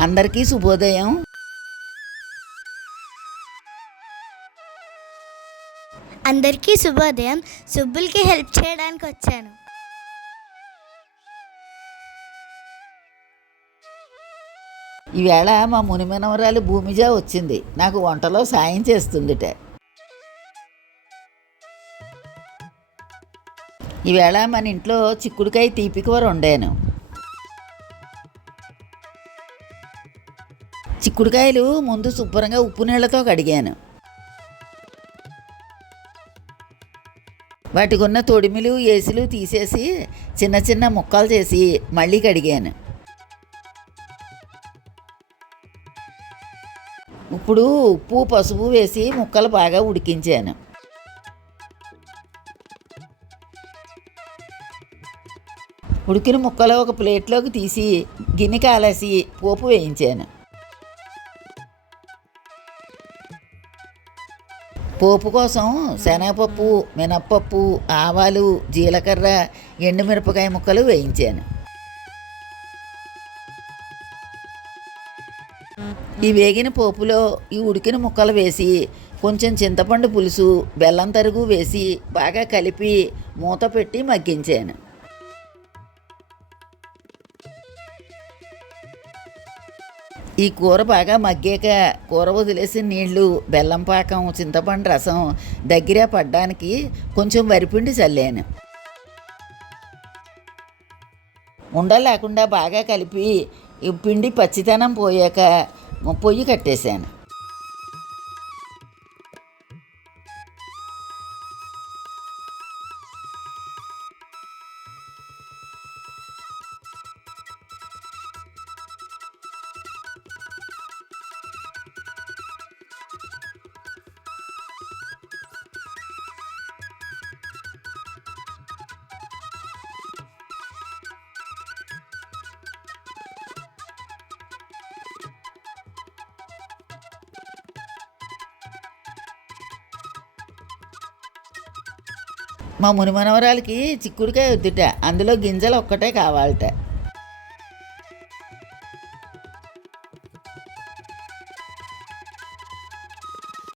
అందరికీ శుభోదయం. అందరికీ శుభోదయం. సుబ్బులకి హెల్ప్ చేయడానికి వచ్చాను. ఈవేళ మా మునిమనవరాలు భూమిజ వచ్చింది. నాకు వంటలో సాయం చేస్తుందిట. ఈవేళ మన ఇంట్లో చిక్కుడుకాయ తీపి కూర వండాను. చిక్కుడుకాయలు ముందు శుభ్రంగా ఉప్పు నీళ్ళతో కడిగాను. వాటికి ఉన్న తొడిమిలు ఏసులు తీసేసి చిన్న చిన్న ముక్కలు చేసి మళ్ళీ కడిగాను. ఇప్పుడు ఉప్పు పసుపు వేసి ముక్కలు బాగా ఉడికించాను. ఉడికిన ముక్కలు ఒక ప్లేట్లోకి తీసి గిన్నె కాలేసి పోపు వేయించాను. పోపు కోసం శనగపప్పు మినప్పప్పు ఆవాలు జీలకర్ర ఎండుమిరపకాయ ముక్కలు వేయించాను. ఈ వేగిన పోపులో ఈ ఉడికిన ముక్కలు వేసి కొంచెం చింతపండు పులుసు బెల్లం తరుగు వేసి బాగా కలిపి మూత పెట్టి మగ్గించాను. ఈ కూర బాగా మగ్గాక కూర వదిలేసి నీళ్ళు బెల్లం పాకం చింతపండు రసం దగ్గర పడ్డానికి కొంచెం వరిపిండి చల్లాను. ఉండ లేకుండా బాగా కలిపి పిండి పచ్చితనం పోయాక పొయ్యి కట్టేశాను. మా మునిమనవరాలకి చిక్కుడుకాయ వద్దుట. అందులో గింజలు ఒక్కటే కావాలట.